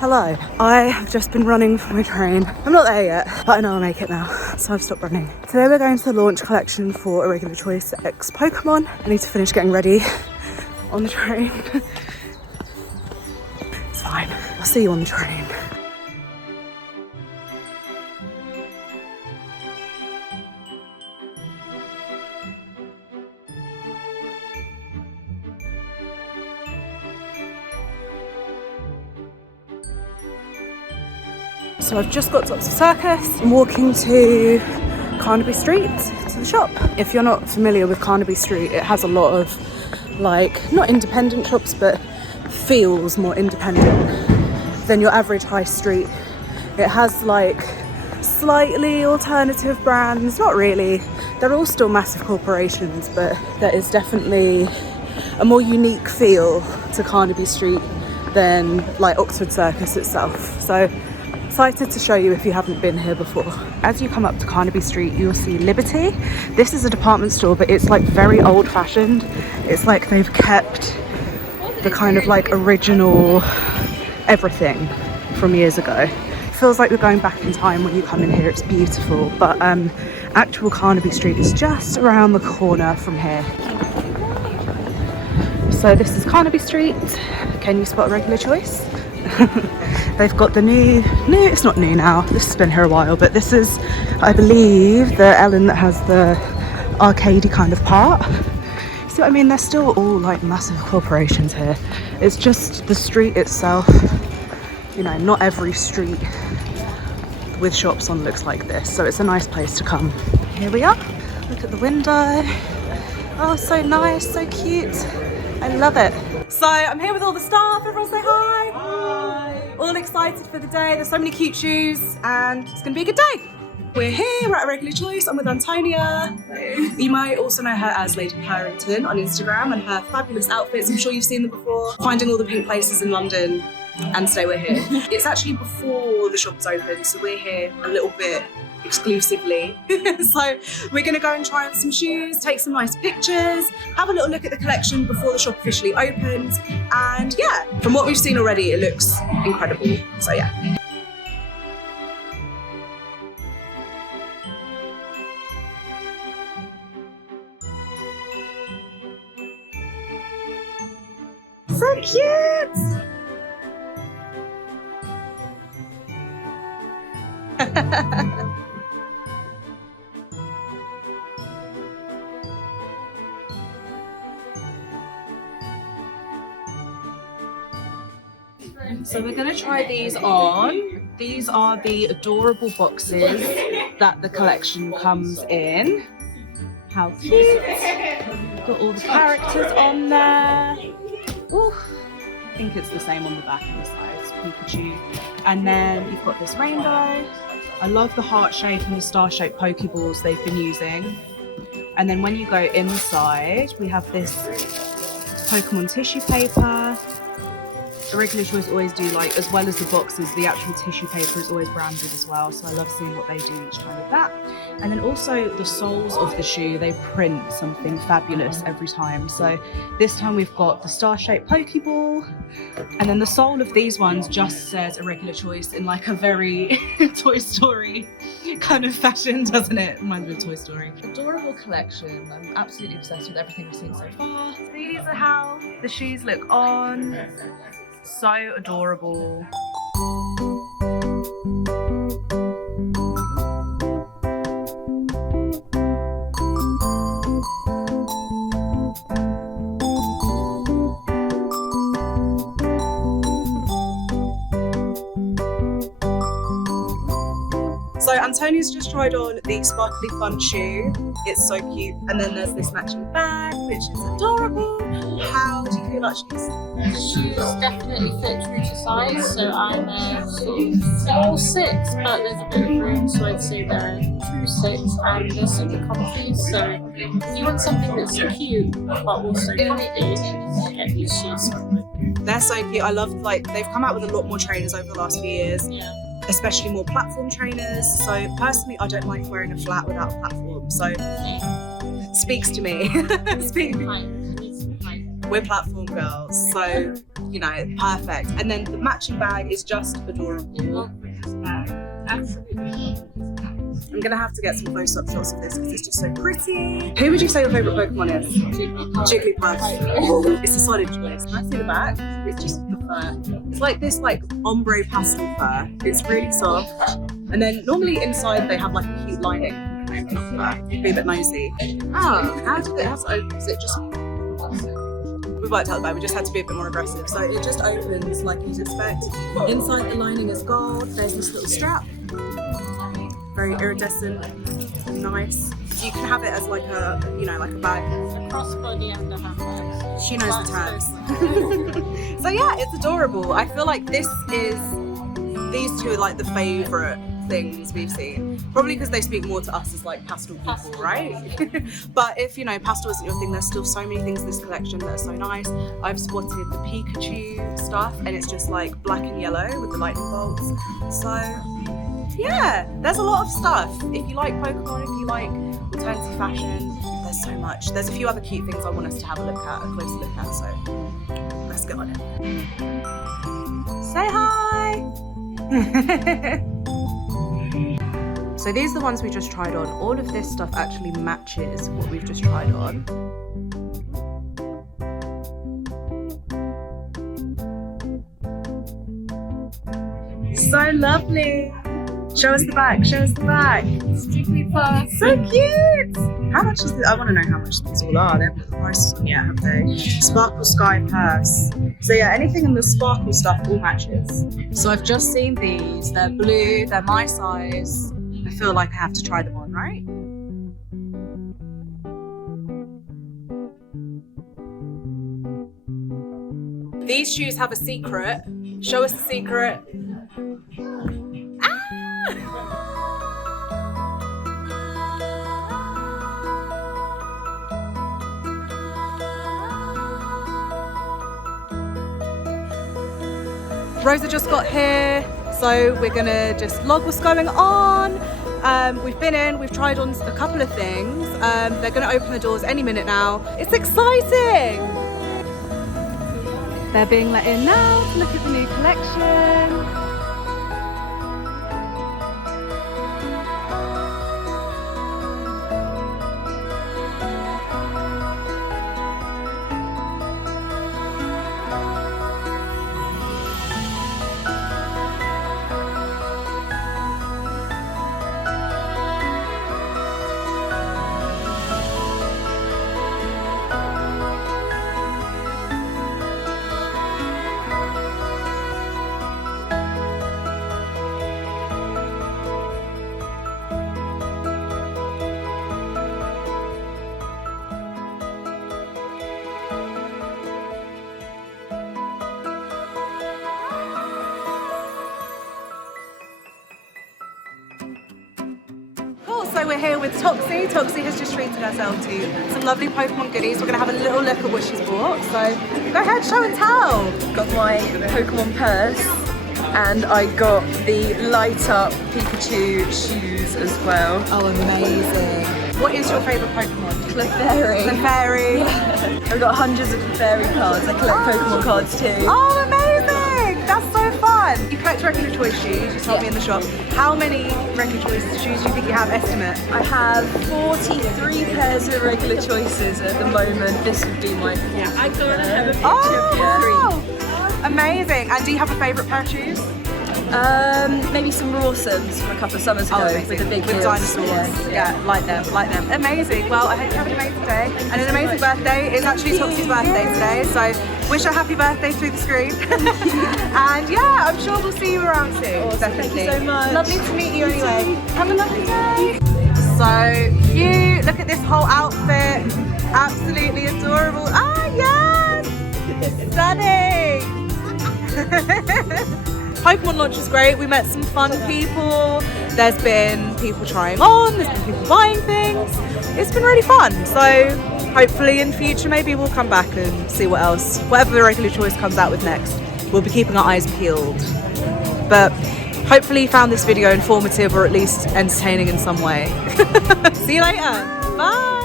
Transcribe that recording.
Hello, I have just been running for my train. I'm not there yet, but I know I'll make it now, so I've stopped running. Today we're going to the launch collection for Irregular Choice X Pokémon. I need to finish getting ready on the train. It's fine, I'll see you on the train. So I've just got to Oxford Circus. I'm walking to Carnaby Street, to the shop. If you're not familiar with Carnaby Street, it has a lot of, like, not independent shops, but feels more independent than your average high street. It has, like, slightly alternative brands, not really. They're all still massive corporations, but there is definitely a more unique feel to Carnaby Street than, like, Oxford Circus itself. So excited to show you if you haven't been here before. As you come up to Carnaby Street, you'll see Liberty. This is a department store, but it's like very old-fashioned. It's like they've kept the kind of like original everything from years ago. It feels like we're going back in time when you come in here. It's beautiful, but actual Carnaby Street is just around the corner from here. So this is Carnaby Street. Can you spot Irregular Choice? They've got the new, it's not new now, this has been here a while, but this is, I believe, the Ellen that has the arcadey kind of part. See what I mean? They're still all like massive corporations here. It's just the street itself, you know, not every street with shops on looks like this, so it's a nice place to come. Here we are, look at the window. Oh, so nice, so cute. I love it. So I'm here with all the staff. Everyone say hi. Hi. All excited for the day. There's so many cute shoes and it's gonna be a good day. We're here, we're at Irregular Choice. I'm with Antonia. You might also know her as Lady Harrington on Instagram and her fabulous outfits. I'm sure you've seen them before. Finding all the pink places in London, and today we're here. It's actually before the shop's open, so we're here a little bit exclusively. So we're gonna go and try on some shoes, take some nice pictures, have a little look at the collection before the shop officially opens, and yeah, from what we've seen already, it looks incredible. So yeah. So cute! So we're going to try these on. These are the adorable boxes that the collection comes in. How cute! Got all the characters on there. Ooh, I think it's the same on the back and the sides. Pikachu. And then you've got this rainbow. I love the heart shape and the star shaped Pokeballs they've been using. And then when you go inside, we have this Pokemon tissue paper. Irregular Choice always do, like, as well as the boxes, the actual tissue paper is always branded as well, so I love seeing what they do each time with that. And then also the soles of the shoe, they print something fabulous every time. So this time we've got the star-shaped Pokeball, and then the sole of these ones just says Irregular Choice in like a very Toy Story kind of fashion, doesn't it? Reminds me of Toy Story. Adorable collection. I'm absolutely obsessed with everything I've seen so far. These are how the shoes look on. So adorable. So Antonia's just tried on the sparkly fun shoe. It's so cute. And then there's this matching bag, which is adorable. How do you feel about shoes? The shoes definitely fit true to size, so I'm a sort of small 6, but there's a bit of room, so I'd say they're a true 6, and they're super comfy, so if you want something that's cute but also comfy, get these shoes. They're so cute. I love, like, they've come out with a lot more trainers over the last few years. Yeah. Especially more platform trainers. So personally, I don't like wearing a flat without a platform. So speaks to me. We're platform girls. So you know, perfect. And then the matching bag is just adorable. Absolutely. I'm gonna have to get some close-up shots of this because it's just so pretty. Who would you say your favourite Pokemon is? Jigglypuff. It's a solid choice. Can I see the back? It's just the fur. It's like this like ombre pastel fur. It's really soft. And then normally inside they have like a cute lining. Be a bit nosy. Oh, how did it have to open? Is it just... We worked out the bag, we just had to be a bit more aggressive. So it just opens like you'd expect. Inside the lining is gold. There's this little strap. Very iridescent, nice. So you can have it as like a, you know, like a bag. A crossbody and a handbag. She knows the terms. So yeah, it's adorable. I feel like these two are like the favourite things we've seen. Probably because they speak more to us as like pastel people, right? But if, you know, pastel isn't your thing, there's still so many things in this collection that are so nice. I've spotted the Pikachu stuff and it's just like black and yellow with the lightning bolts. So yeah, there's a lot of stuff. If you like Pokemon, if you like alternative fashion, there's so much. There's a few other cute things I want us to have a closer look at, so let's get on it. Say hi! So these are the ones we just tried on. All of this stuff actually matches what we've just tried on. So lovely! Show us the back, show us the back. Jigglypuff. So cute! How much is this? I want to know how much these all are. They haven't put the prices on yet, have they? Sparkle Sky Purse. So yeah, anything in the sparkle stuff all matches. So I've just seen these. They're blue, they're my size. I feel like I have to try them on, right? These shoes have a secret. Show us the secret. Rosa just got here, so we're gonna just log what's going on. We've been in, we've tried on a couple of things. They're gonna open the doors any minute now. It's exciting! They're being let in now to look at the new collection. So we're here with Toxie. Toxie has just treated herself to some lovely Pokemon goodies. We're going to have a little look at what she's bought. So go ahead, show and tell. Got my Pokemon purse and I got the light up Pikachu shoes as well. Oh, amazing. What is your favourite Pokemon? Clefairy. Clefairy. I've got hundreds of Clefairy cards. I collect Pokemon cards too. Oh, amazing. That's so fun. You collect Regular Choice shoes, you told me in the shop. How many Regular Choice shoes do you think you have, estimate? I have 43 pairs of Regular Choices at the moment. This would be my fourth. I gotta have a picture Oh, amazing. And do you have a favourite pair of shoes? Maybe some Rawsomes from a couple of summers ago with the big with heels. dinosaurs. Yeah, like them. Amazing. Well, I hope you have an amazing day and an amazing birthday. It's actually Toxie's birthday today, so wish her happy birthday through the screen. And yeah, I'm sure we'll see you around soon. Awesome. Definitely. Thank you so much. Lovely to meet you anyway. Have a lovely day. So cute. Look at this whole outfit. Absolutely adorable. Ah, yes! Stunning! Pokemon launch was great. We met some fun people. There's been people trying on, there's been people buying things. It's been really fun. So hopefully in future maybe we'll come back and see what else, whatever the Regular Choice comes out with next. We'll be keeping our eyes peeled. But hopefully you found this video informative or at least entertaining in some way. See you later. Bye.